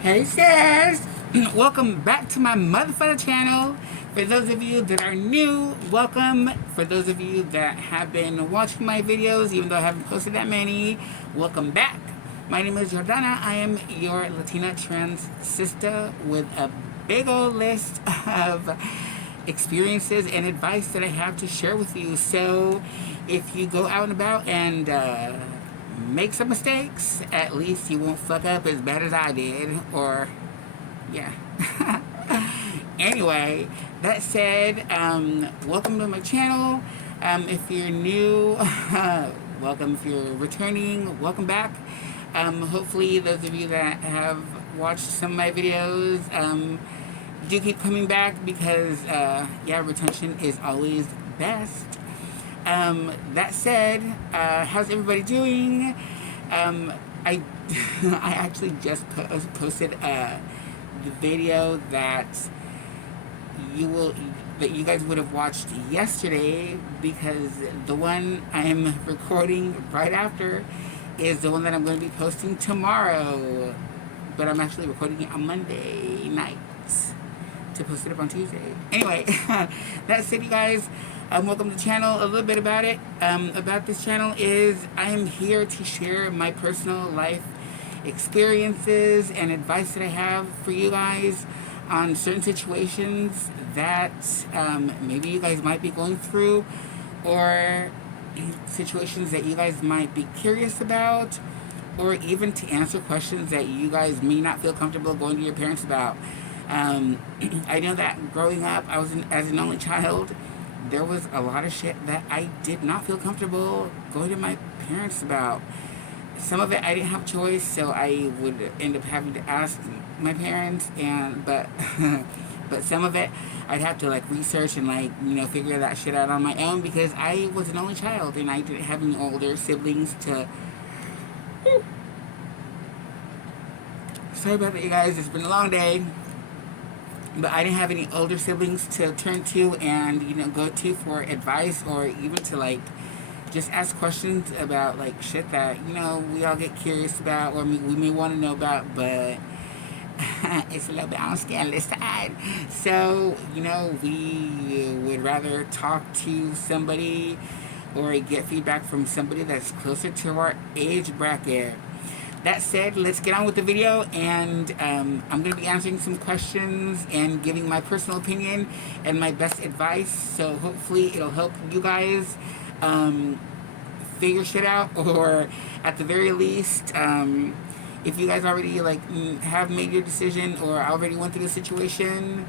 Hey sis! Welcome back to my motherfucker channel. For those of you that are new, welcome. For those of you that have been watching my videos, even though I haven't posted that many, welcome back. My name is Jordana. I am your Latina trans sister with a big old list of experiences and advice that I have to share with you. So if you go out and about and make some mistakes, at least you won't fuck up as bad as I did, or yeah. Anyway, that said, welcome to my channel. If you're new, welcome. If you're returning, welcome back. Hopefully those of you that have watched some of my videos do keep coming back, because yeah, retention is always best. That said, how's everybody doing? I I actually just posted the video that you guys would have watched yesterday, because the one I'm recording right after is the one that I'm going to be posting tomorrow, but I'm actually recording it on Monday night to post it up on Tuesday. Anyway, that's it, you guys. Welcome to the channel. A little bit about it. About this channel is I am here to share my personal life experiences and advice that I have for you guys on certain situations that maybe you guys might be going through, or situations that you guys might be curious about, or even to answer questions that you guys may not feel comfortable going to your parents about. I know that growing up, as an only child, there was a lot of shit that I did not feel comfortable going to my parents about. Some of it I didn't have a choice, so I would end up having to ask my parents, but but some of it I'd have to like research and like, you know, figure that shit out on my own, because I was an only child and I didn't have any older siblings to. Sorry about that, you guys. It's been a long day. But I didn't have any older siblings to turn to and, you know, go to for advice, or even to like just ask questions about like shit that, you know, we all get curious about, or we may want to know about, but it's a little bit on the scandalous side. So, you know, we would rather talk to somebody or get feedback from somebody that's closer to our age bracket. That said, let's get on with the video, and I'm going to be answering some questions and giving my personal opinion and my best advice, so hopefully it'll help you guys figure shit out, or at the very least, if you guys already like have made your decision or already went through the situation,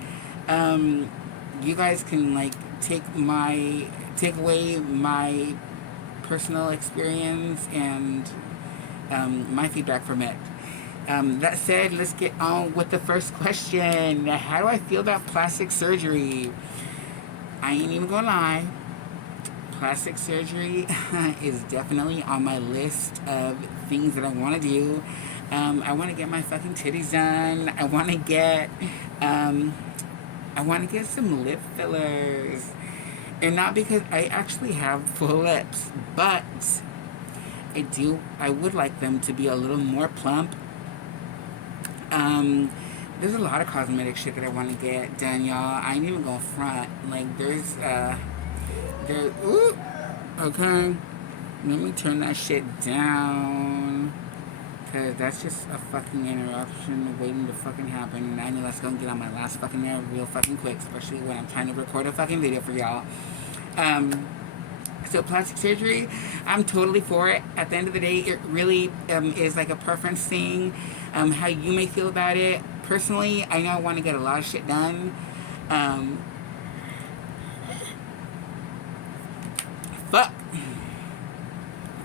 you guys can like take away my personal experience and my feedback from it. That said, let's get on with the first question. How do I feel about plastic surgery? I ain't even gonna lie. Plastic surgery is definitely on my list of things that I want to do. I want to get my fucking titties done. I want to get some lip fillers. And not because I actually have full lips, but I would like them to be a little more plump. There's a lot of cosmetic shit that I want to get done, y'all. I ain't even gonna front. Like, ooh, okay. Let me turn that shit down, because that's just a fucking interruption waiting to fucking happen. And I know that's gonna get on my last fucking nerve real fucking quick, especially when I'm trying to record a fucking video for y'all. So plastic surgery, I'm totally for it. At the end of the day, it really is like a preference thing, how you may feel about it. Personally, I know I want to get a lot of shit done. Fuck.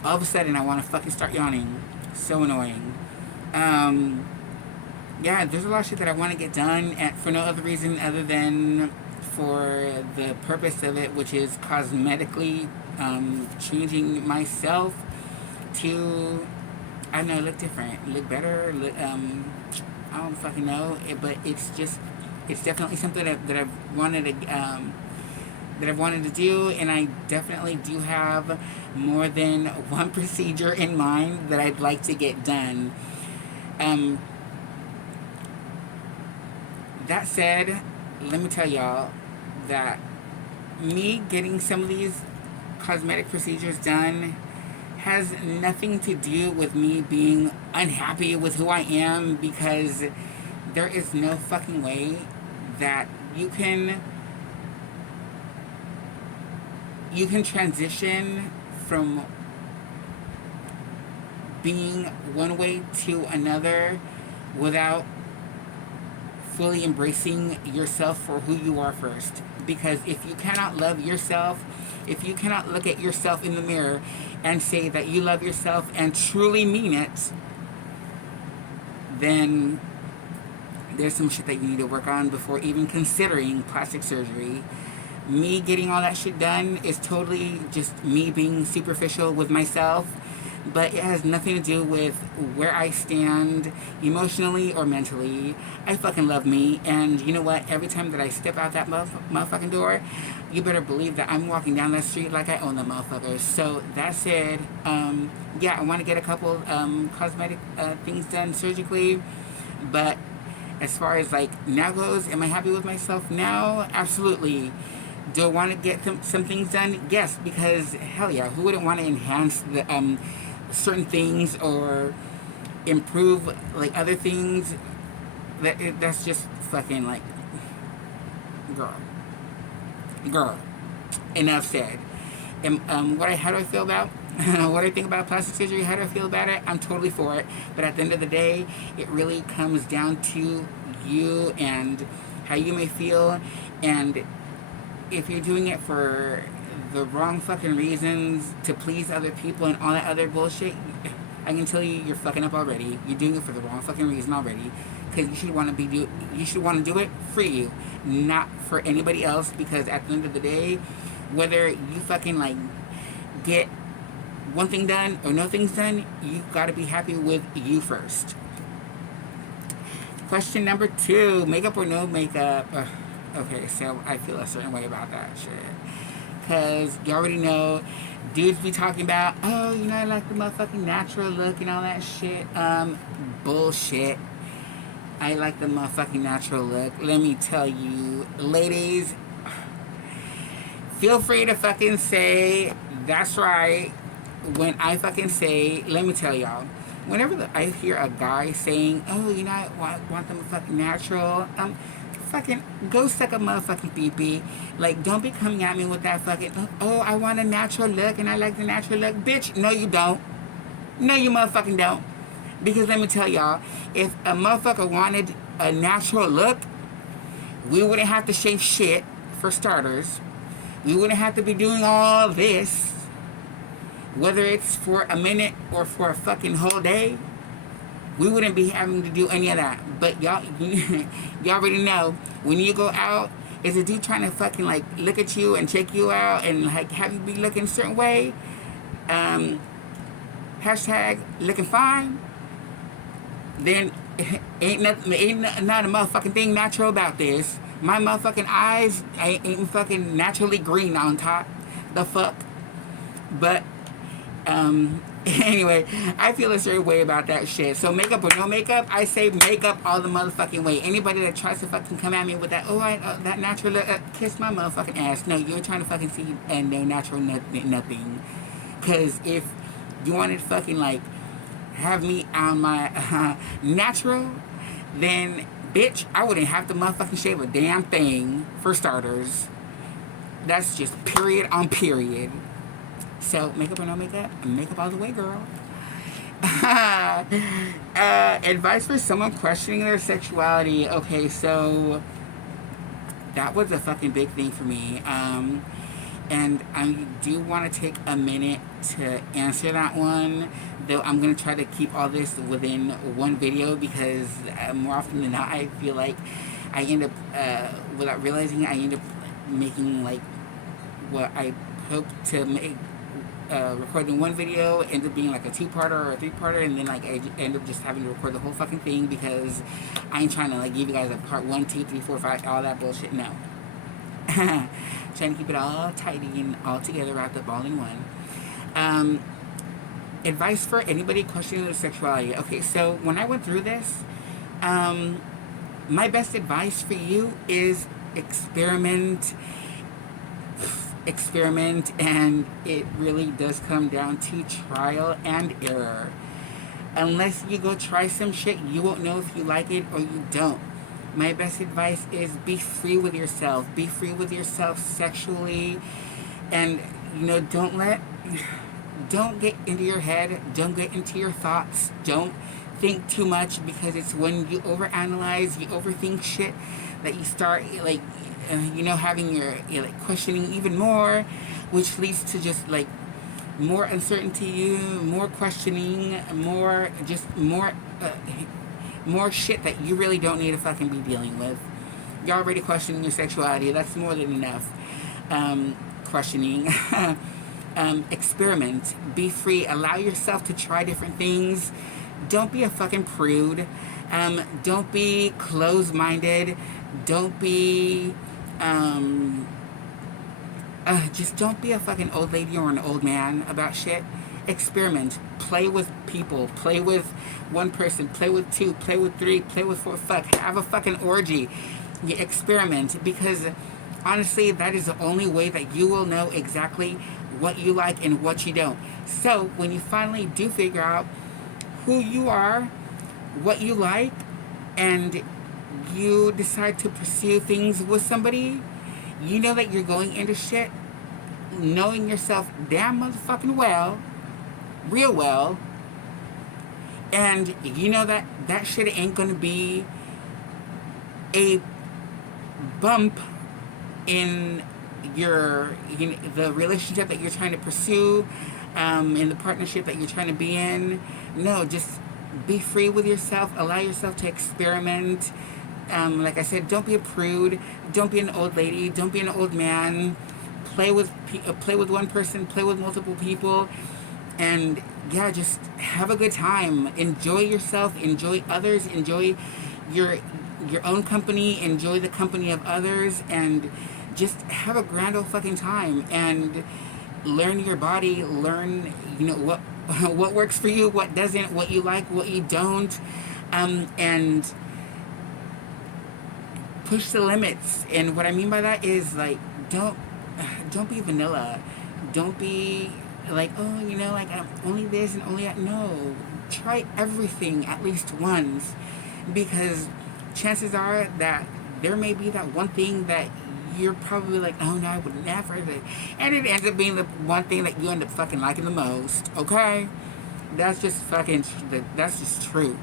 All of a sudden, I want to fucking start yawning. So annoying. Yeah, there's a lot of shit that I want to get done for no other reason other than for the purpose of it, which is cosmetically changing myself to, I don't know, look different, look better, I don't fucking know, but it's definitely something that I've wanted to do, and I definitely do have more than one procedure in mind that I'd like to get done. that said, let me tell y'all that me getting some of these cosmetic procedures done has nothing to do with me being unhappy with who I am, because there is no fucking way that you can transition from being one way to another without fully embracing yourself for who you are first. Because if you cannot love yourself, if you cannot look at yourself in the mirror and say that you love yourself and truly mean it, then there's some shit that you need to work on before even considering plastic surgery. Me getting all that shit done is totally just me being superficial with myself, but it has nothing to do with where I stand emotionally or mentally. I fucking love me, and you know what? Every time that I step out that motherfucking door, you better believe that I'm walking down that street like I own the motherfuckers. So that said, yeah, I want to get a couple cosmetic things done surgically, but as far as like now goes, am I happy with myself now? Absolutely. Do I want to get some things done? Yes, because hell yeah, who wouldn't want to enhance the certain things or improve like other things? That's just fucking like, girl. Enough said. And how do I feel about what I think about plastic surgery? How do I feel about it? I'm totally for it. But at the end of the day, it really comes down to you and how you may feel. And if you're doing it for the wrong fucking reasons to please other people and all that other bullshit, I can tell you, you're fucking up already. You're doing it for the wrong fucking reason already. Because you should want to do it for you, not for anybody else. Because at the end of the day, whether you fucking like get one thing done or no things done, you gotta be happy with you first. Question number 2: makeup or no makeup? Okay, so I feel a certain way about that shit. Because you already know, dudes be talking about, oh, you know, I like the motherfucking natural look and all that shit. Bullshit. I like the motherfucking natural look. Let me tell you, ladies, feel free to fucking say, that's right, when I fucking say, let me tell y'all, whenever I hear a guy saying, oh, you know, I want them fucking natural, fucking go suck a motherfucking pee-pee. Like, don't be coming at me with that fucking, oh, I want a natural look and I like the natural look. Bitch, no you don't. No you motherfucking don't. Because let me tell y'all, if a motherfucker wanted a natural look, we wouldn't have to shave shit, for starters. We wouldn't have to be doing all this, whether it's for a minute or for a fucking whole day. We wouldn't be having to do any of that. But y'all already know, when you go out, is a dude trying to fucking like look at you and check you out and like have you be looking a certain way? Hashtag looking fine. Then ain't not a motherfucking thing natural about this. My motherfucking eyes ain't fucking naturally green on top. The fuck? But anyway, I feel a certain way about that shit. So makeup or no makeup, I say makeup all the motherfucking way. Anybody that tries to fucking come at me with that, that natural look, kiss my motherfucking ass. No, you're trying to fucking see no natural nothing. Because if you wanted to fucking like have me on my natural, then bitch, I wouldn't have to motherfucking shave a damn thing, for starters. That's just period on period. So, makeup or no makeup? Makeup all the way, girl. Advice for someone questioning their sexuality. Okay, so that was a fucking big thing for me. And I do want to take a minute to answer that one, though I'm going to try to keep all this within one video, because more often than not, I feel like I end up, without realizing, I end up making like what I hope to make, recording one video, end up being like a 2-parter or a 3-parter, and then like I end up just having to record the whole fucking thing, because I ain't trying to like give you guys a part 1, 2, 3, 4, 5, all that bullshit. No. Trying to keep it all tidy and all together, wrapped up all in one. Advice for anybody questioning their sexuality. Okay, so when I went through this, My best advice for you is experiment, and it really does come down to trial and error. Unless you go try some shit, you won't know if you like it or you don't. My best advice is be free with yourself. Be free with yourself sexually, and don't get into your head. Don't get into your thoughts. Don't think too much, because it's when you overanalyze, you overthink shit, that you start having your like questioning even more, which leads to just like more uncertainty, more questioning, more shit that you really don't need to fucking be dealing with. You're already questioning your sexuality. That's more than enough. Questioning. Experiment. Be free. Allow yourself to try different things. Don't be a fucking prude. Don't be closed-minded. Don't be just don't be a fucking old lady or an old man about shit. Experiment. Play with people. Play with one person. Play with two. Play with three. Play with four. Fuck. Have a fucking orgy. You experiment, because honestly, that is the only way that you will know exactly what you like and what you don't. So when you finally do figure out who you are, what you like, and you decide to pursue things with somebody, you know that you're going into shit knowing yourself damn motherfucking well, real well, and you know that that shit ain't gonna be a bump in the relationship that you're trying to pursue, in the partnership that you're trying to be in. No, just be free with yourself. Allow yourself to experiment. Like I said, don't be a prude. Don't be an old lady. Don't be an old man. Play with one person. Play with multiple people, and yeah, just have a good time. Enjoy yourself. Enjoy others. Enjoy your own company. Enjoy the company of others, and just have a grand old fucking time. And learn your body. Learn what works for you, what doesn't, what you like, what you don't, and push the limits. And what I mean by that is, like, don't be vanilla. Don't be like, oh, like, only this and only that. No, try everything at least once, because chances are that there may be that one thing that you're probably like, oh no, I would never, and it ends up being the one thing that you end up fucking liking the most. Okay, that's just true.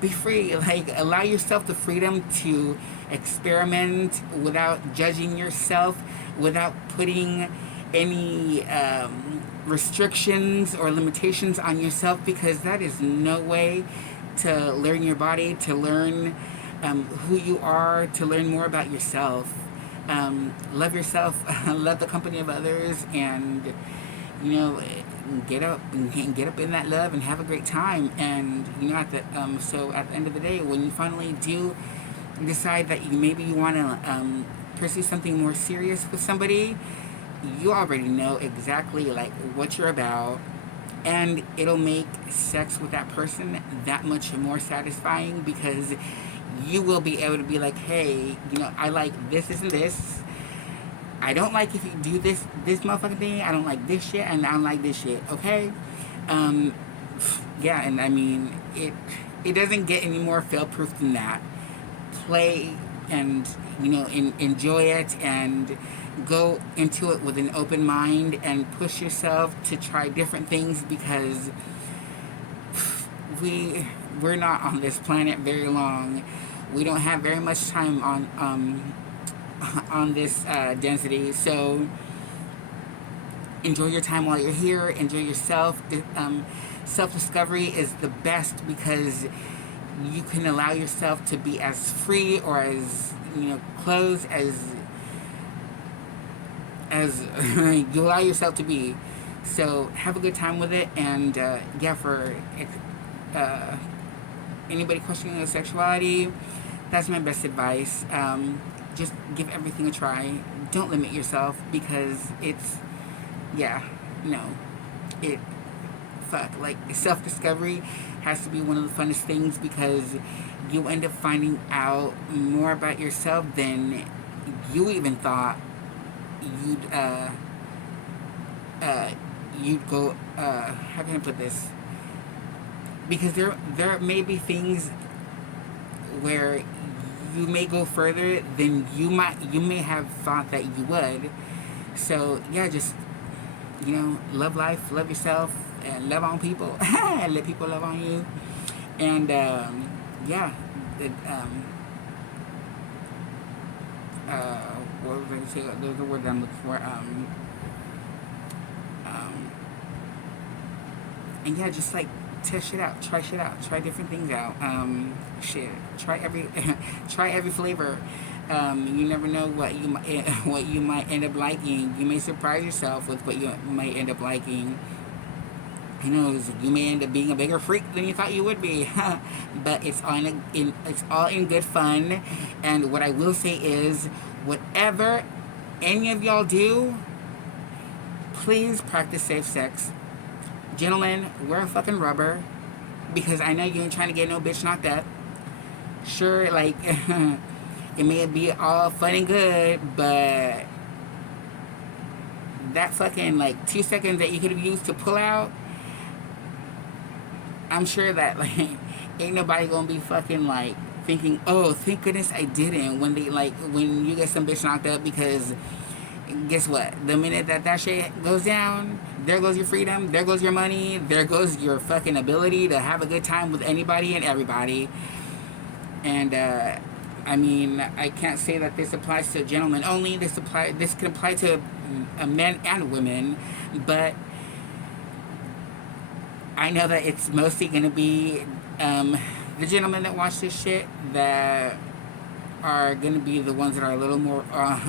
Be free. Like, allow yourself the freedom to experiment without judging yourself, without putting any restrictions or limitations on yourself, because that is no way to learn your body, to learn who you are, to learn more about yourself. Love yourself, love the company of others, and get up in that love and have a great time. And so at the end of the day, when you finally do decide that you want to pursue something more serious with somebody, you already know exactly like what you're about, and it'll make sex with that person that much more satisfying, because you will be able to be like, hey, I like this and this. I don't like if you do this motherfucking thing. I don't like this shit, and I don't like this shit. Okay, yeah, and I mean, it doesn't get any more fail-proof than that. Play and enjoy it, and go into it with an open mind, and push yourself to try different things, because we're not on this planet very long. We don't have very much time on this density. So enjoy your time while you're here. Enjoy yourself. Self-discovery is the best, because you can allow yourself to be as free or as closed as you allow yourself to be. So have a good time with it. And for anybody questioning their sexuality, that's my best advice. Just give everything a try. Don't limit yourself, because fuck, like self-discovery has to be one of the funnest things because you end up finding out more about yourself than you even thought you'd uh you'd go how can I put this, because there may be things where you may go further than you may have thought that you would. So yeah, just love life, love yourself, and love on people. And let people love on you. And yeah, it, what was I going to say? There's a word that I'm looking for. Um, and yeah, just like test shit out, try different things out. Shit, try every try every flavor. You never know what what you might end up liking. You may surprise yourself with what you might end up liking. Who knows? You may end up being a bigger freak than you thought you would be. But it's it's all in good fun. And what I will say is, whatever any of y'all do, please practice safe sex. Gentlemen, wear a fucking rubber, because I know you ain't trying to get no bitch knocked up. Sure, like it may be all fun and good, but that fucking like 2 seconds that you could have used to pull out, I'm sure that like ain't nobody gonna be fucking like thinking, oh, thank goodness I didn't, when you get some bitch knocked up, because guess what? The minute that shit goes down, there goes your freedom, there goes your money, there goes your fucking ability to have a good time with anybody and everybody. And I mean, I can't say that this applies to gentlemen only. This can apply to men and women, but I know that it's mostly gonna be the gentlemen that watch this shit that are gonna be the ones that are a little more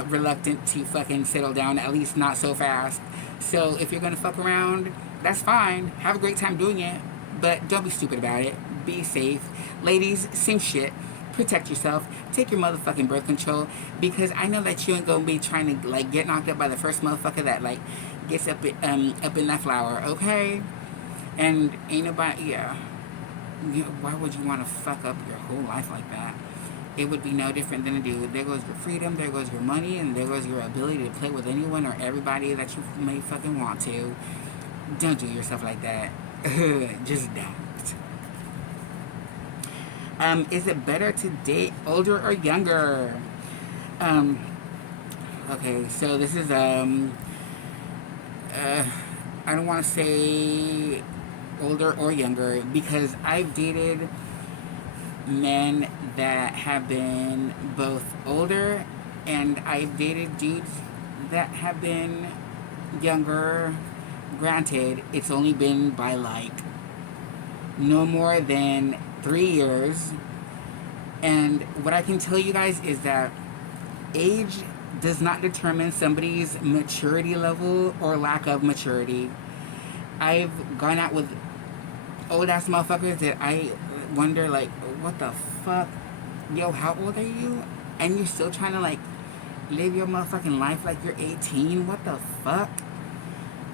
reluctant to fucking settle down, at least not so fast. So if you're gonna fuck around, that's fine. Have a great time doing it, but don't be stupid about it. Be safe. Ladies, same shit. Protect yourself. Take your motherfucking birth control, because I know that you ain't gonna be trying to like get knocked up by the first motherfucker that like gets up in that flower, okay? And ain't nobody, yeah. Why would you want to fuck up your whole life like that? It would be no different than a dude. There goes your freedom, there goes your money, and there goes your ability to play with anyone or everybody that you may fucking want to. Don't do yourself like that. Just don't. Is it better to date older or younger? Okay, so this is, I don't want to say older or younger, because I've dated men that have been both older, and I've dated dudes that have been younger. Granted, it's only been by like no more than 3 years. And what I can tell you guys is that age does not determine somebody's maturity level or lack of maturity. I've gone out with old ass motherfuckers that I wonder, like, what the fuck? Yo, how old are you? And you're still trying to like live your motherfucking life like you're 18? What the fuck?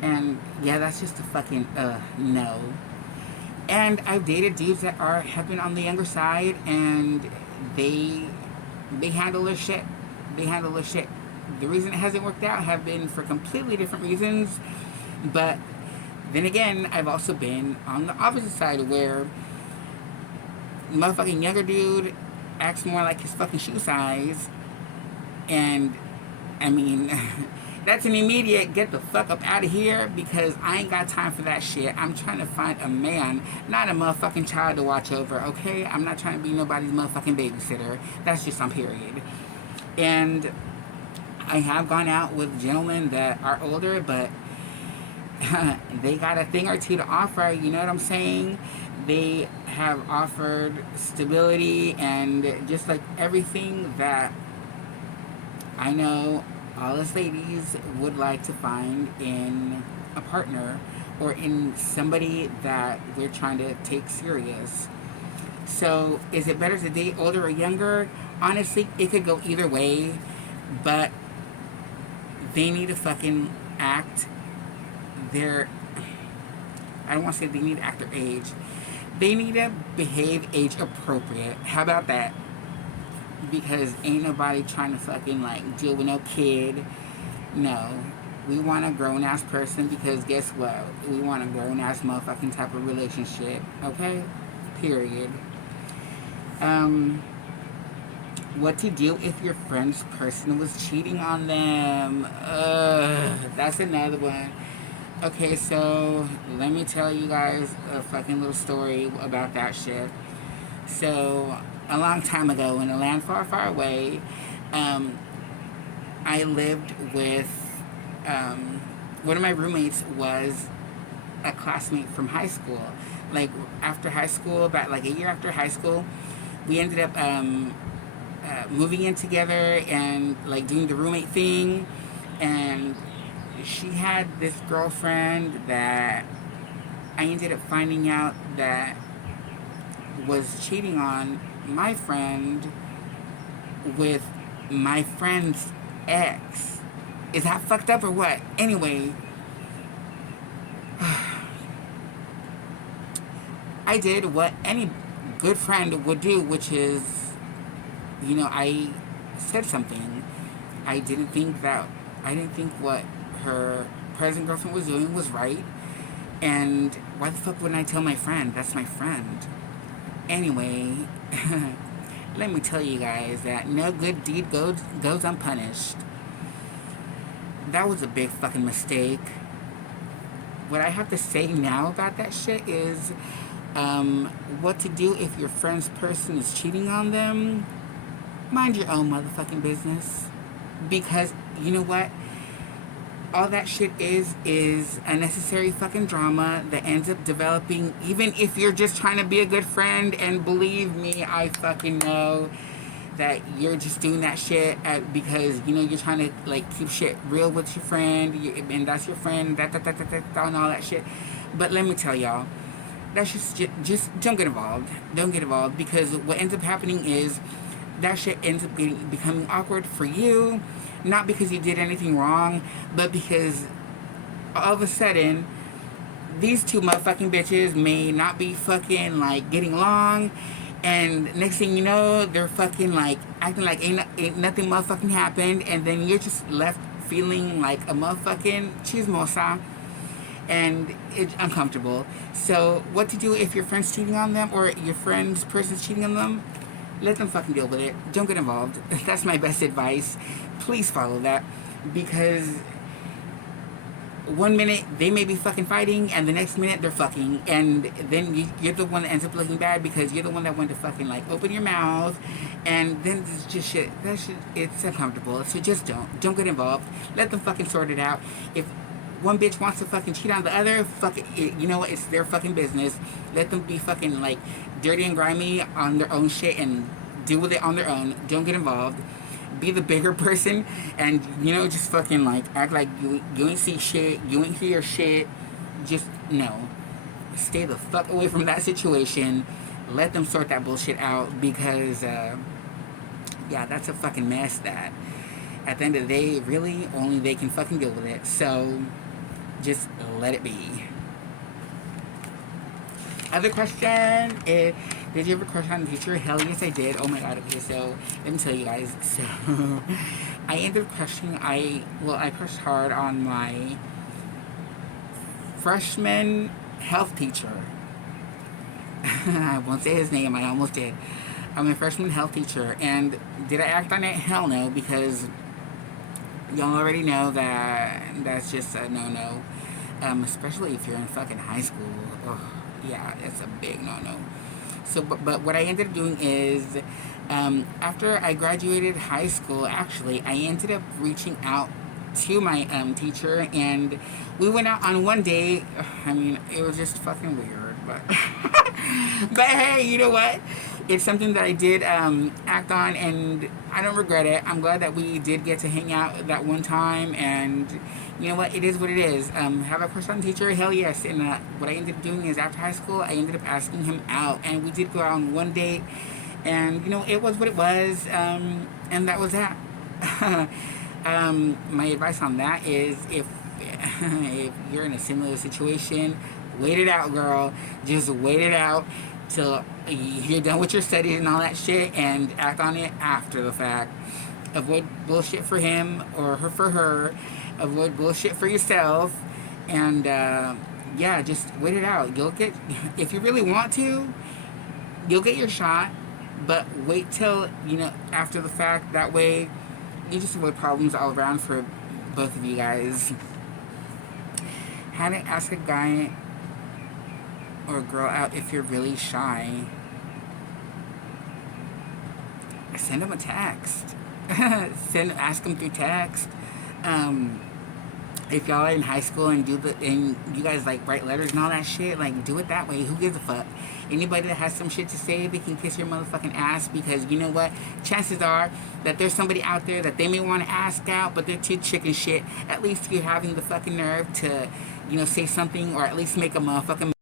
And yeah, that's just a fucking no. And I've dated dudes that have been on the younger side, and they handle their shit. They handle their shit. The reason it hasn't worked out have been for completely different reasons. But then again, I've also been on the opposite side, where motherfucking younger dude acts more like his fucking shoe size. And I mean, that's an immediate get the fuck up out of here, because I ain't got time for that shit. I'm trying to find a man, not a motherfucking child to watch over, okay? I'm not trying to be nobody's motherfucking babysitter. That's just on period. And I have gone out with gentlemen that are older, but they got a thing or two to offer, you know what I'm saying? They have offered stability and just like everything that I know all us ladies would like to find in a partner, or in somebody that we're trying to take serious. So is it better to date older or younger? Honestly, it could go either way, but they need to fucking act their I don't want to say they need to act their age. They need to behave age appropriate. How about that? Because ain't nobody trying to fucking like deal with no kid. No. We want a grown ass person because guess what? We want a grown ass motherfucking type of relationship. Okay? Period. What to do if your friend's person was cheating on them? That's another one. Okay, so let me tell you guys a fucking little story about that shit. So, a long time ago in a land far, far away, I lived with one of my roommates was a classmate from high school. Like after high school, about like a year after high school, we ended up moving in together and like doing the roommate thing. And she had this girlfriend that I ended up finding out that was cheating on my friend with my friend's ex. Is that fucked up or what? Anyway, I did what any good friend would do, which is, I said something. I didn't think what her present girlfriend was doing was right. And why the fuck wouldn't I tell my friend? That's my friend. Anyway, let me tell you guys that no good deed goes unpunished. That was a big fucking mistake. What I have to say now about that shit is what to do if your friend's person is cheating on them. Mind your own motherfucking business. Because, you know what? All that shit is unnecessary fucking drama that ends up developing, even if you're just trying to be a good friend. And believe me, I fucking know that you're just doing that shit because, you're trying to, like, keep shit real with your friend, and that's your friend, and all that shit. But let me tell y'all, that's just don't get involved. Don't get involved, because what ends up happening is that shit ends up becoming awkward for you, not because you did anything wrong, but because all of a sudden, these two motherfucking bitches may not be fucking, like, getting along, and next thing you know, they're fucking, like, acting like ain't nothing motherfucking happened, and then you're just left feeling like a motherfucking chismosa, and it's uncomfortable. So, what to do if your friend's cheating on them, or your friend's person's cheating on them? Let them fucking deal with it. Don't get involved. That's my best advice. Please follow that, because one minute they may be fucking fighting, and the next minute they're fucking, and then you're the one that ends up looking bad because you're the one that went to fucking, like, open your mouth, and then it's just shit. That shit, it's uncomfortable. So just don't get involved. Let them fucking sort it out. If one bitch wants to fucking cheat on the other, fuck it. You know what? It's their fucking business. Let them be fucking, like, dirty and grimy on their own shit and deal with it on their own. Don't get involved. Be the bigger person, and just fucking, like, act like you ain't see shit, you ain't hear shit. Just no. Stay the fuck away from that situation. Let them sort that bullshit out, because that's a fucking mess that at the end of the day, really only they can fucking deal with it. So just let it be. Other question is, did you ever crush on a teacher? Hell yes, I did. Oh my god. Okay, so let me tell you guys. So I ended up crushing. I crushed hard on my freshman health teacher. I won't say his name. I almost did. I'm a freshman health teacher, and did I act on it? Hell no, because y'all already know that that's just a no-no. Especially if you're in fucking high school. Ugh. Yeah, it's a big no-no. So, but what I ended up doing is, after I graduated high school, actually, I ended up reaching out to my teacher, and we went out on one date. I mean, it was just fucking weird, but but hey, you know what? It's something that I did act on, and I don't regret it. I'm glad that we did get to hang out that one time, and you know what? It is what it is. Have a crush on teacher? Hell yes. And what I ended up doing is, after high school, I ended up asking him out, and we did go out on one date, and it was what it was, and that was that. My advice on that is, if you're in a similar situation, Wait it out, girl. Just wait it out till you're done with your studies and all that shit, and act on it after the fact. Avoid bullshit for him or her for her. Avoid bullshit for yourself, and yeah, just wait it out. You'll get, if you really want to, you'll get your shot, but wait till, after the fact. That way, you just avoid problems all around for both of you guys. How to ask a guy or a girl out if you're really shy. Send them a text. Ask them through text. If y'all are in high school and you guys like write letters and all that shit, like do it that way. Who gives a fuck? Anybody that has some shit to say, they can kiss your motherfucking ass, because you know what? Chances are that there's somebody out there that they may want to ask out, but they're too chicken shit. At least you're having the fucking nerve to, say something, or at least make a motherfucking